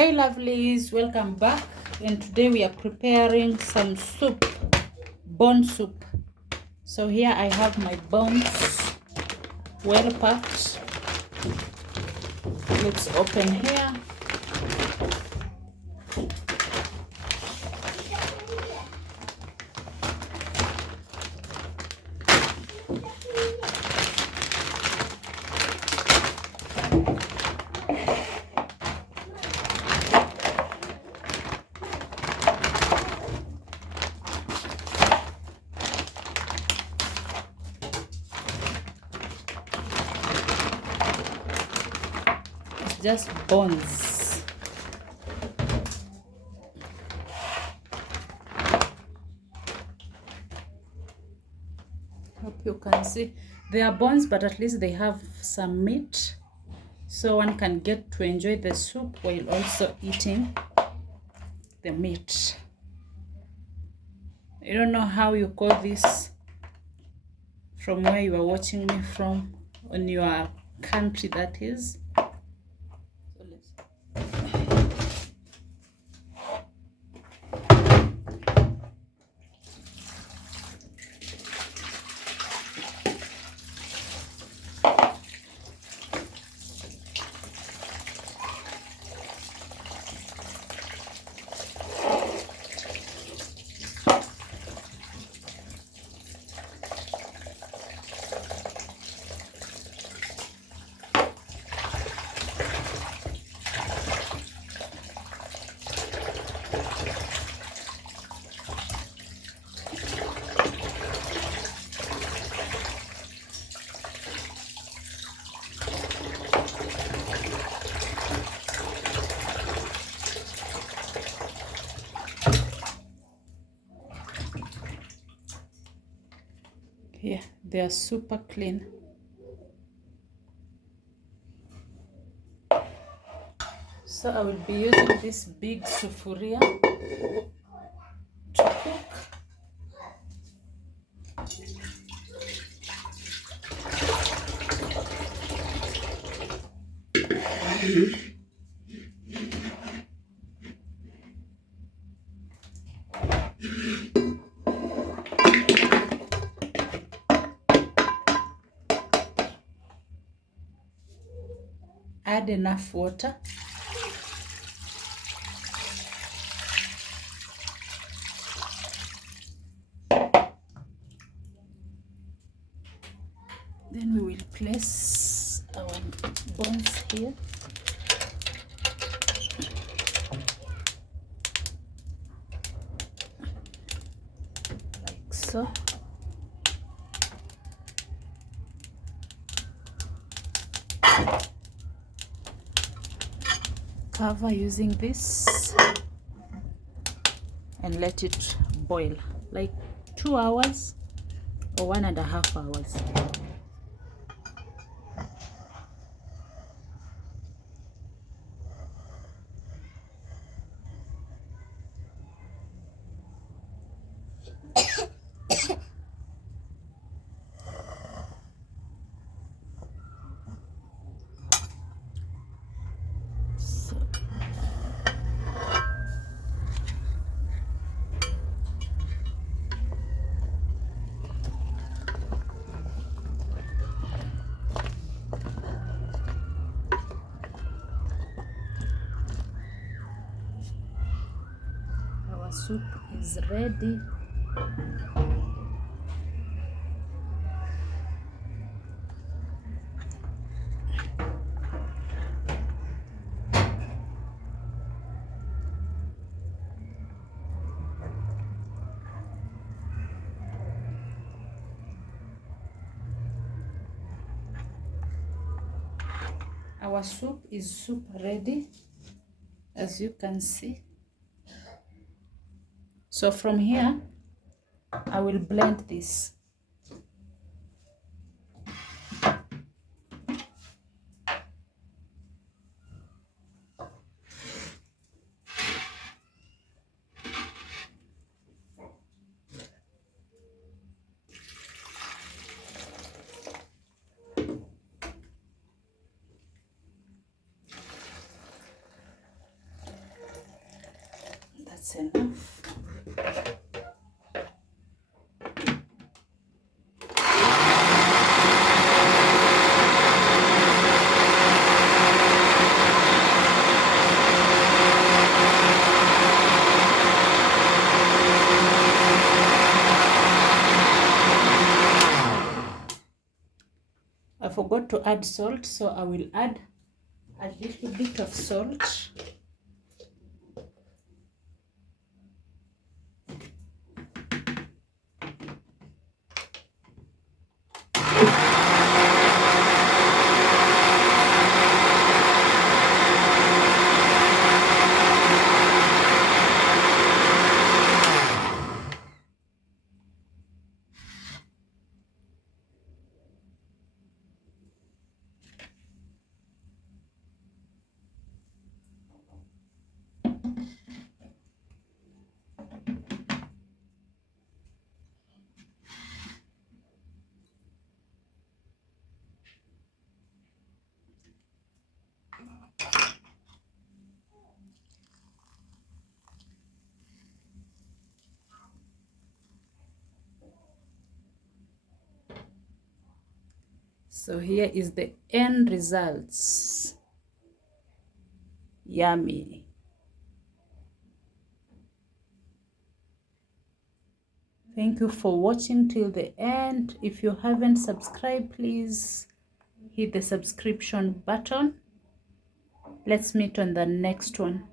Hey lovelies, welcome back, and today we are preparing some soup, bone soup. So here I have my bones well packed. Let's open here. Just bones. Hope you can see they are bones, but at least they have some meat, so one can get to enjoy the soup while also eating the meat. I don't know how you call this from where you are watching me from, on your country that is. Yeah, they are super clean. So I will be using this big sufuria to cook. Add enough water. Then we will place our bones here. Like so. Cover using this and let it boil like 2 hours or 1.5 hours. Our soup is ready. Our soup is super ready, as you can see. So from here, I will blend this. That's enough. I forgot to add salt, so I will add a little bit of salt. So here is the end results. Yummy. Thank you for watching till the end. If you haven't subscribed, please hit the subscription button. Let's meet on the next one.